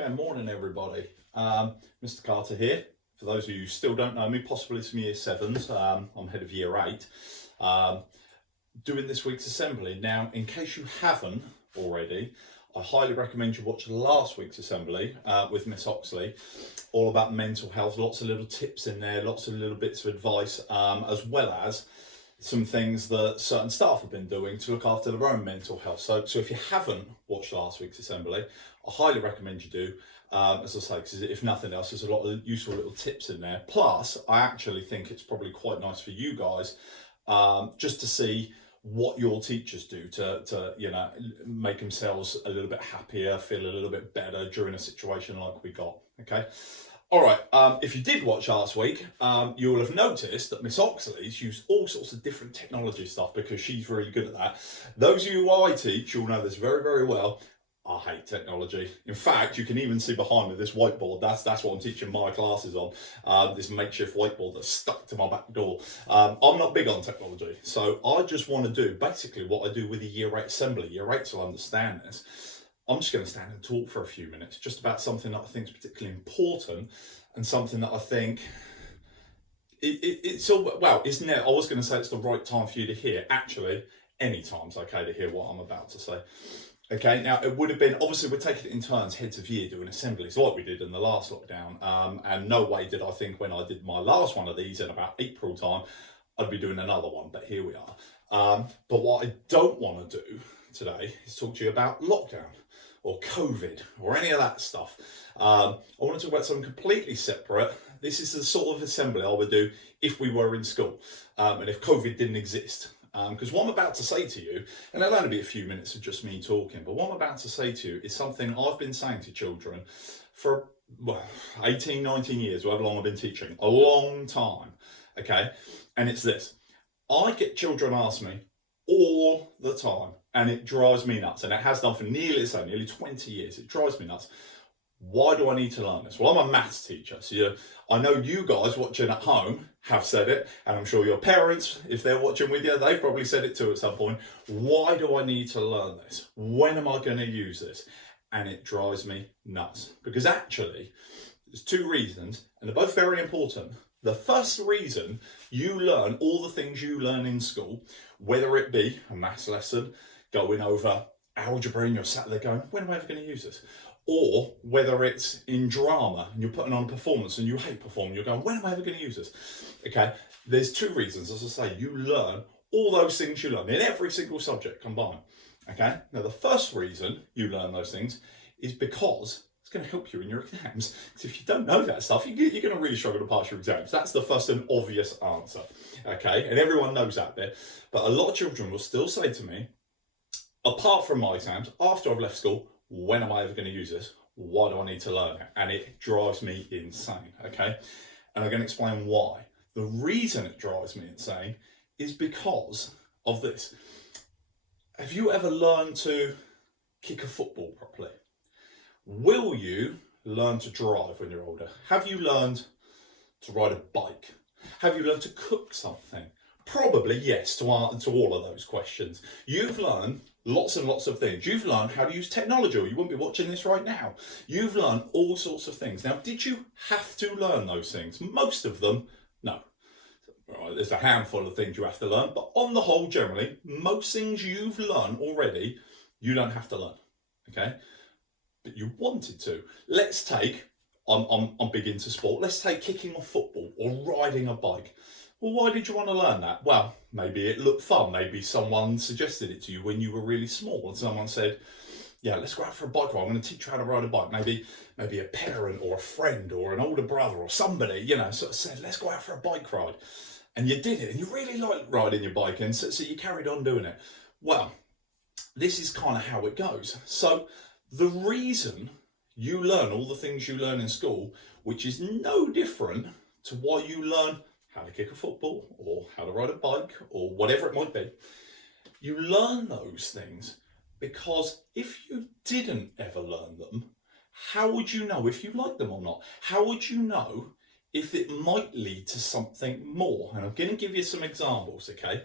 Okay, morning everybody. Mr. Carter here. For those of you who still don't know me, possibly some year sevens, I'm head of year eight, um, doing this week's assembly. Now, in case you haven't already, I highly recommend you watch last week's assembly with Miss Oxley, all about mental health, lots of little tips in there, lots of little bits of advice, as well as some things that certain staff have been doing to look after their own mental health. So if you haven't watched last week's assembly, I highly recommend you do. As I say, because if nothing else, there's a lot of useful little tips in there. Plus, I actually think it's probably quite nice for you guys just to see what your teachers do to make themselves a little bit happier, feel a little bit better during a situation like we got. Okay. All right, if you did watch last week, you will have noticed that Miss Oxley's used all sorts of different technology stuff because she's really good at that. Those of you who I teach, you'll know this very, very well. I hate technology. In fact, you can even see behind me this whiteboard. That's what I'm teaching my classes on. This makeshift whiteboard that's stuck to my back door. I'm not big on technology, so I just want to do basically what I do with the Year 8 assembly. Year 8s will understand this. I'm just going to stand and talk for a few minutes just about something that I think is particularly important and something that I think it's all, well, isn't it? I was going to say it's the right time for you to hear. Actually, any time's okay to hear what I'm about to say. Okay, now it would have been, obviously we're taking it in turns, heads of year, doing assemblies like we did in the last lockdown. And no way did I think when I did my last one of these in about April time, I'd be doing another one, but here we are. But what I don't want to do today is talk to you about lockdown or COVID or any of that stuff. I want to talk about something completely separate. This is the sort of assembly I would do if we were in school and if COVID didn't exist. Because what I'm about to say to you, and it'll only be a few minutes of just me talking, but what I'm about to say to you is something I've been saying to children for 18, 19 years, however long I've been teaching, a long time, okay? And it's this. I get children ask me all the time, and it drives me nuts, and it has done for nearly 20 years. It drives me nuts. Why do I need to learn this? Well, I'm a maths teacher, so I know you guys watching at home have said it, and I'm sure your parents, if they're watching with you, they've probably said it too at some point. Why do I need to learn this? When am I going to use this? And it drives me nuts, because actually, there's two reasons, and they're both very important. The first reason you learn all the things you learn in school, whether it be a maths lesson, going over algebra and you're sat there going, when am I ever going to use this? Or whether it's in drama and you're putting on a performance and you hate performing, you're going, when am I ever going to use this? Okay, there's two reasons. As I say, you learn all those things you learn in every single subject combined. Okay, now the first reason you learn those things is because it's going to help you in your exams. Because if you don't know that stuff, you're going to really struggle to pass your exams. That's the first and obvious answer. Okay, and everyone knows that bit. But a lot of children will still say to me, apart from my exams, after I've left school, when am I ever going to use this? Why do I need to learn it? And it drives me insane, okay? And I'm going to explain why. The reason it drives me insane is because of this. Have you ever learned to kick a football properly? Will you learn to drive when you're older? Have you learned to ride a bike? Have you learned to cook something? Probably yes to all of those questions. You've learned lots and lots of things. You've learned how to use technology, or you wouldn't be watching this right now. You've learned all sorts of things. Now, did you have to learn those things? Most of them, no. Right, there's a handful of things you have to learn, but on the whole, generally, most things you've learned already, you don't have to learn, okay? But you wanted to. Let's take, I'm big into sport, let's take kicking a football or riding a bike. Well, why did you want to learn that? Well, maybe it looked fun. Maybe someone suggested it to you when you were really small and someone said, yeah, let's go out for a bike ride. I'm going to teach you how to ride a bike. Maybe a parent or a friend or an older brother or somebody, sort of said, let's go out for a bike ride. And you did it and you really liked riding your bike and so you carried on doing it. Well, this is kind of how it goes. So the reason you learn all the things you learn in school, which is no different to why you learn how to kick a football or how to ride a bike or whatever it might be. You learn those things because if you didn't ever learn them, how would you know if you like them or not? How would you know if it might lead to something more? And I'm going to give you some examples, okay?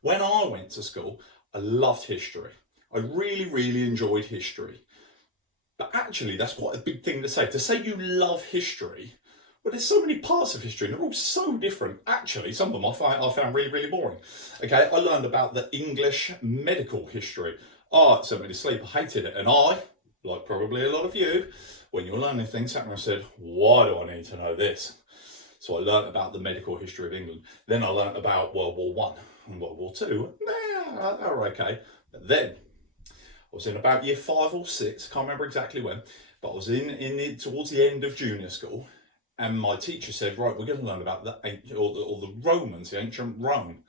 When I went to school, I loved history. I really, really enjoyed history. But actually, that's quite a big thing to say. To say you love history, well, there's so many parts of history and they're all so different. Actually, some of them I found really, really boring. Okay, I learned about the English medical history. Oh, it sent me to sleep. I hated it. And I, like probably a lot of you, when you're learning things, sat there and said, why do I need to know this? So I learned about the medical history of England. Then I learned about World War One and World War Two. Yeah, they were okay. But then I was in about year 5 or 6, can't remember exactly when, but I was towards the end of junior school, and my teacher said, right, we're going to learn about the Romans, the ancient Rome.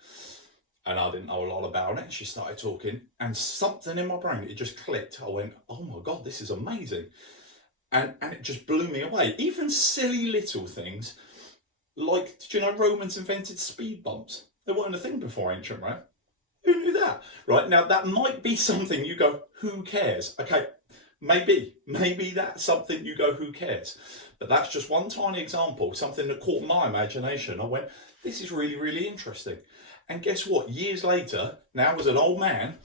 And I didn't know a lot about it. She started talking, and something in my brain, it just clicked. I went, oh my God, this is amazing. And it just blew me away. Even silly little things, like, did you know Romans invented speed bumps? They weren't a thing before ancient Rome. Who knew that? Right, now that might be something you go, who cares? Okay, maybe that's something you go, who cares? But that's just one tiny example, something that caught my imagination. I went, this is really, really interesting. And guess what? Years later, now as an old man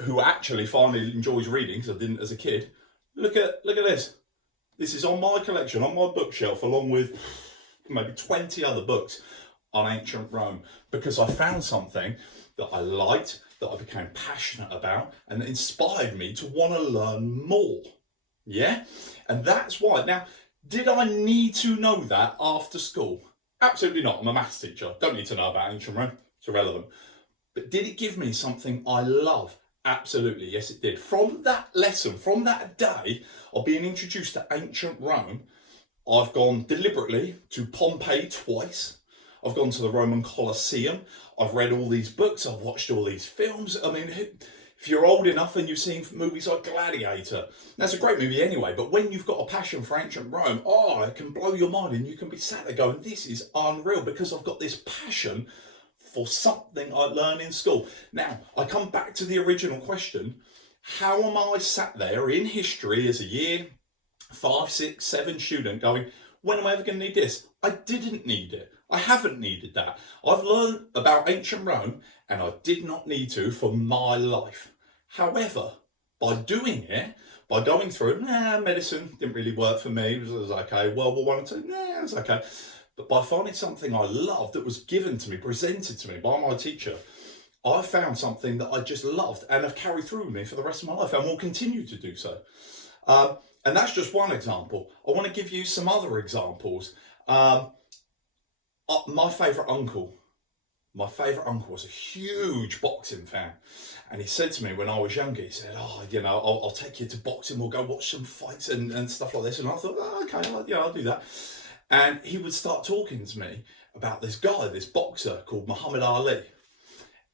who actually finally enjoys reading, because I didn't as a kid, look at this. This is on my collection, on my bookshelf, along with maybe 20 other books on ancient Rome, because I found something that I liked, that I became passionate about, and that inspired me to want to learn more. Yeah? And that's why. Now, did I need to know that after school? Absolutely not. I'm a maths teacher. Don't need to know about ancient Rome. It's irrelevant. But did it give me something I love? Absolutely. Yes, it did. From that lesson, from that day of being introduced to ancient Rome, I've gone deliberately to Pompeii twice. I've gone to the Roman Colosseum. I've read all these books. I've watched all these films. I mean, if you're old enough and you've seen movies like Gladiator, that's a great movie anyway, but when you've got a passion for ancient Rome, it can blow your mind, and you can be sat there going, this is unreal, because I've got this passion for something I learned in school. Now, I come back to the original question, how am I sat there in history as a year 5, 6, 7 student going, when am I ever going to need this? I didn't need it. I haven't needed that. I've learned about ancient Rome, and I did not need to for my life. However, by doing it, by going through, medicine didn't really work for me, it was okay. World War One and Two, it was okay. But by finding something I loved that was given to me, presented to me by my teacher, I found something that I just loved and have carried through with me for the rest of my life, and will continue to do so. And that's just one example. I want to give you some other examples. My favourite uncle was a huge boxing fan. And he said to me when I was younger, he said, I'll take you to boxing, we'll go watch some fights and stuff like this. And I thought, okay, I'll do that. And he would start talking to me about this guy, this boxer called Muhammad Ali.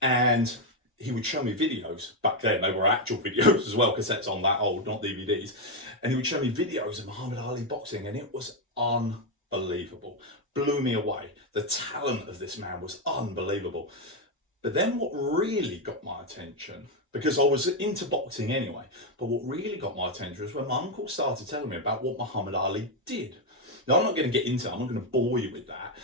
And he would show me videos. Back then, they were actual videos as well, cassettes on that old, not DVDs. And he would show me videos of Muhammad Ali boxing, and it was unbelievable. Blew me away. The talent of this man was unbelievable. But then what really got my attention, because I was into boxing anyway, but what really got my attention was when my uncle started telling me about what Muhammad Ali did. Now, I'm not going to get into it, I'm not going to bore you with that.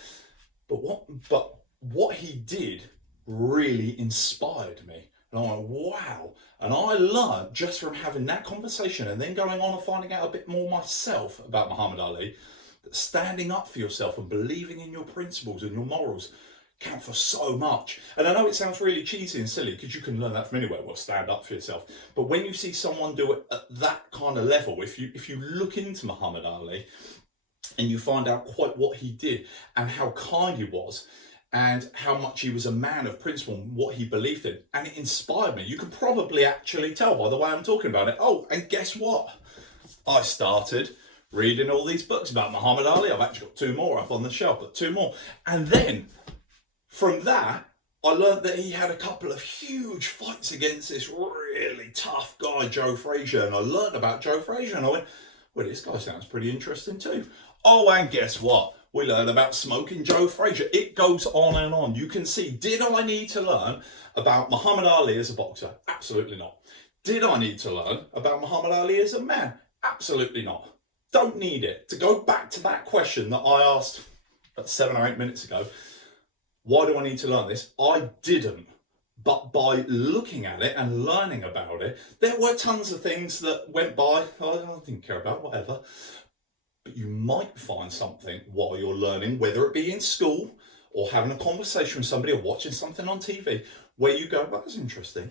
But what he did really inspired me. And I went, wow. And I learned just from having that conversation and then going on and finding out a bit more myself about Muhammad Ali, that standing up for yourself and believing in your principles and your morals count for so much. And I know it sounds really cheesy and silly, because you can learn that from anywhere. Well, stand up for yourself. But when you see someone do it at that kind of level, if you look into Muhammad Ali and you find out quite what he did and how kind he was, and how much he was a man of principle and what he believed in. And it inspired me. You can probably actually tell by the way I'm talking about it. Oh, and guess what? I started reading all these books about Muhammad Ali. I've actually got 2 more up on the shelf, but 2 more. And then from that, I learned that he had a couple of huge fights against this really tough guy, Joe Frazier. And I learned about Joe Frazier, and I went, well, this guy sounds pretty interesting too. Oh, and guess what? We learned about Smoking Joe Frazier. It goes on and on. You can see, did I need to learn about Muhammad Ali as a boxer? Absolutely not. Did I need to learn about Muhammad Ali as a man? Absolutely not. Don't need it. To go back to that question that I asked about 7 or 8 minutes ago, why do I need to learn this? I didn't. But by looking at it and learning about it, there were tons of things that went by, I didn't care about, whatever. But you might find something while you're learning, whether it be in school or having a conversation with somebody or watching something on TV, where you go, "Well, that's interesting."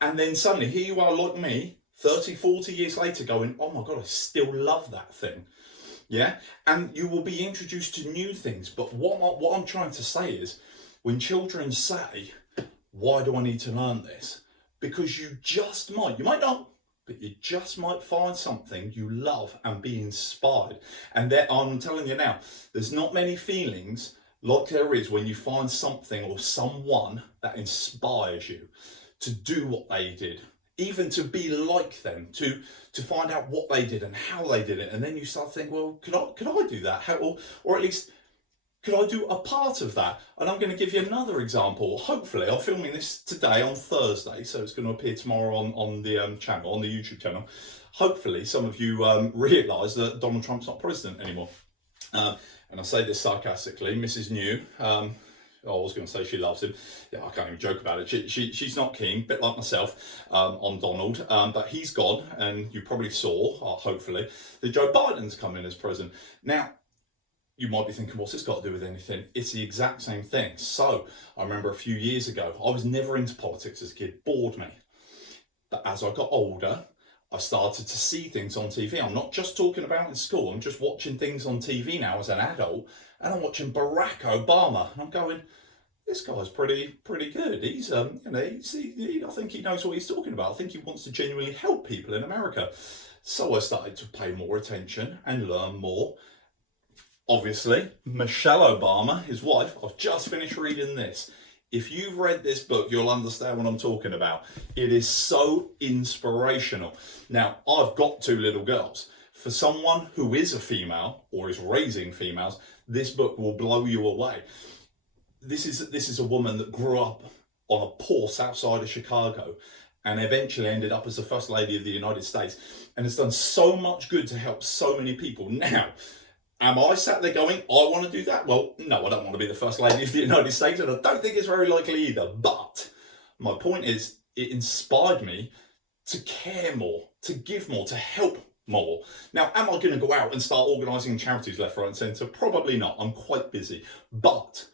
And then suddenly here you are, like me, 30, 40 years later, going, "Oh my God, I still love that thing." Yeah. And you will be introduced to new things. But what I'm trying to say is, when children say, "Why do I need to learn this?" Because you might not, but you just might find something you love and be inspired. And there, I'm telling you now, there's not many feelings like there is when you find something or someone that inspires you to do what they did, even to be like them, to find out what they did and how they did it. And then you start thinking, well, could I do that? How, or at least, could I do a part of that? And I'm going to give you another example. Hopefully, I'm filming this today on Thursday, so it's going to appear tomorrow on the channel, on the YouTube channel. Hopefully, some of you realise that Donald Trump's not president anymore. And I say this sarcastically. Mrs. New, I was going to say she loves him. Yeah, I can't even joke about it. She's not keen, a bit like myself, on Donald. But he's gone, and you probably saw, hopefully, that Joe Biden's come in as president. Now, you might be thinking, what's this got to do with anything? It's the exact same thing. So I remember a few years ago, I was never into politics as a kid, bored me. But as I got older, I started to see things on TV. I'm not just talking about in school, I'm just watching things on TV now as an adult, and I'm watching Barack Obama, and I'm going, this guy's pretty good. He's I think he knows what he's talking about. I think he wants to genuinely help people in America. So I started to pay more attention and learn more. Obviously, Michelle Obama, his wife, I've just finished reading this. If you've read this book, you'll understand what I'm talking about. It is so inspirational. Now, I've got 2 little girls. For someone who is a female or is raising females, this book will blow you away. This is a woman that grew up on a poor south side of Chicago and eventually ended up as the First Lady of the United States and has done so much good to help so many people. Now, am I sat there going, I want to do that? Well, no, I don't want to be the First Lady of the United States, and I don't think it's very likely either. But my point is, it inspired me to care more, to give more, to help more. Now, am I going to go out and start organising charities left, right and centre? Probably not. I'm quite busy. But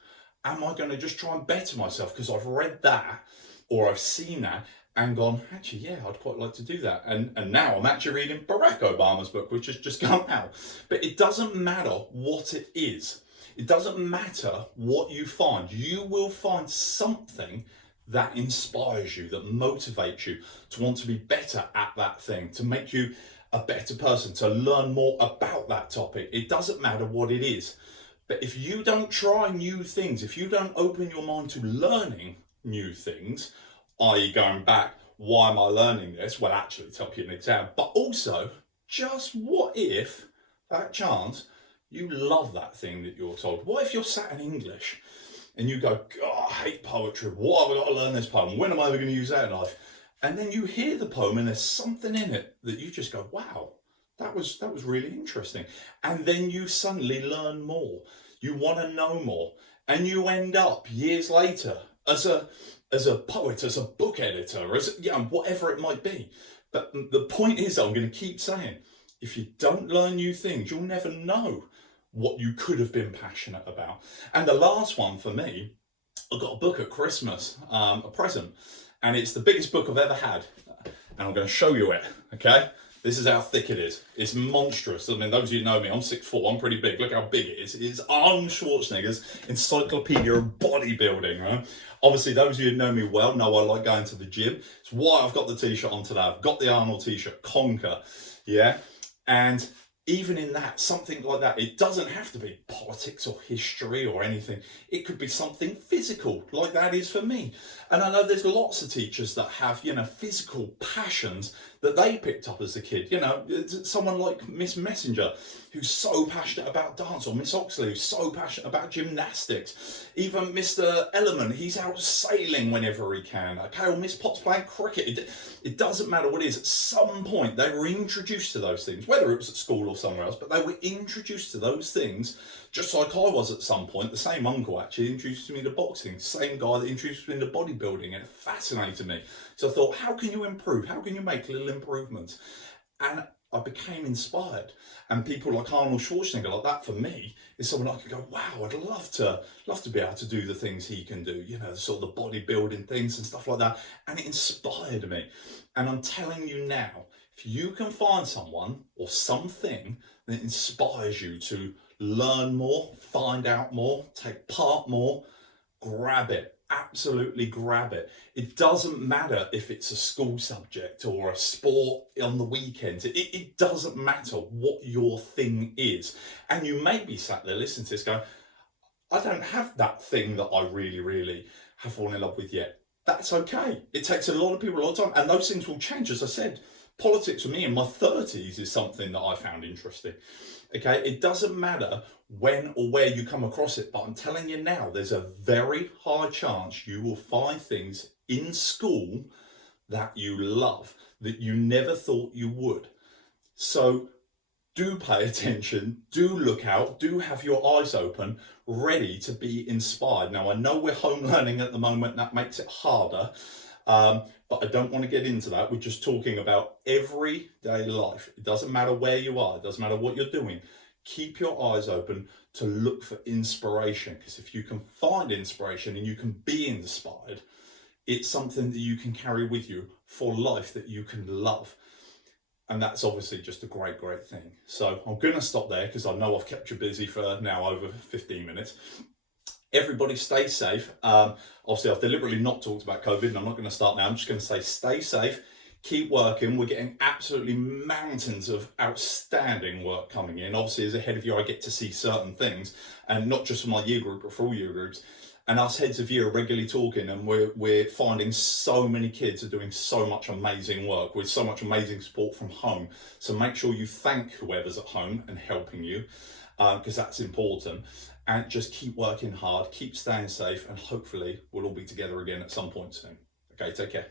am I going to just try and better myself because I've read that or I've seen that and gone, actually, yeah, I'd quite like to do that. And now I'm actually reading Barack Obama's book, which has just come out. But it doesn't matter what it is. It doesn't matter what you find. You will find something that inspires you, that motivates you to want to be better at that thing, to make you a better person, to learn more about that topic. It doesn't matter what it is. But if you don't try new things, if you don't open your mind to learning new things, i.e. going back, why am I learning this? Well, actually, to help you in an exam. But also, just what if, that chance, you love that thing that you're told? What if you're sat in English and you go, God, I hate poetry. What have I got to learn this poem? When am I ever going to use that in life? And then you hear the poem and there's something in it that you just go, wow, that was really interesting. And then you suddenly learn more. You want to know more. And you end up years later as a poet, as a book editor, as whatever it might be. But the point is, I'm going to keep saying, if you don't learn new things, you'll never know what you could have been passionate about. And the last one for me, I got a book at Christmas, a present, and it's the biggest book I've ever had. And I'm going to show you it, okay? This is how thick it is. It's monstrous. I mean, those of you who know me, I'm 6'4", I'm pretty big. Look how big it is. It's Arnold Schwarzenegger's Encyclopedia of Bodybuilding, right? Obviously, those of you who know me well know I like going to the gym. It's why I've got the t-shirt on today. I've got the Arnold t-shirt, Conquer, yeah? And even in that, something like that, it doesn't have to be politics or history or anything. It could be something physical, like that is for me. And I know there's lots of teachers that have, physical passions that they picked up as a kid. Someone like Miss Messenger, who's so passionate about dance, or Miss Oxley, who's so passionate about gymnastics. Even Mr. Ellerman, he's out sailing whenever he can. Okay, or Miss Potts playing cricket. It doesn't matter what it is. At some point, they were introduced to those things, whether it was at school or or somewhere else, but they were introduced to those things just like I was at some point. The same uncle actually introduced me to boxing, same guy that introduced me to bodybuilding, and it fascinated me. So I thought, how can you improve? How can you make little improvements? And I became inspired. And people like Arnold Schwarzenegger, like that for me, is someone I could go, wow, I'd love to be able to do the things he can do, you know, sort of the bodybuilding things and stuff like that. And it inspired me. And I'm telling you now, if you can find someone or something that inspires you to learn more, find out more, take part more, grab it. Absolutely grab it. It doesn't matter if it's a school subject or a sport on the weekends. It doesn't matter what your thing is. And you may be sat there listening to this going, I don't have that thing that I really, really have fallen in love with yet. That's okay. It takes a lot of people a lot of time, and those things will change. As I said, politics for me in my 30s is something that I found interesting. Okay, it doesn't matter when or where you come across it, but I'm telling you now, there's a very high chance you will find things in school that you love, that you never thought you would. So do pay attention, do look out, do have your eyes open, ready to be inspired. Now, I know we're home learning at the moment, that makes it harder, but I don't want to get into that. We're just talking about everyday life. It doesn't matter where you are, it doesn't matter what you're doing. Keep your eyes open to look for inspiration, because if you can find inspiration and you can be inspired, it's something that you can carry with you for life that you can love. And that's obviously just a great, great thing. So I'm going to stop there because I know I've kept you busy for now over 15 minutes. Everybody stay safe. Obviously, I've deliberately not talked about COVID, and I'm not going to start now. I'm just going to say stay safe, keep working. We're getting absolutely mountains of outstanding work coming in. Obviously, as a head of year, I get to see certain things, and not just for my year group, but for all year groups. And us heads of year are regularly talking, and we're finding so many kids are doing so much amazing work with so much amazing support from home. So make sure you thank whoever's at home and helping you, because that's important. And just keep working hard, keep staying safe, and hopefully we'll all be together again at some point soon. Okay, take care.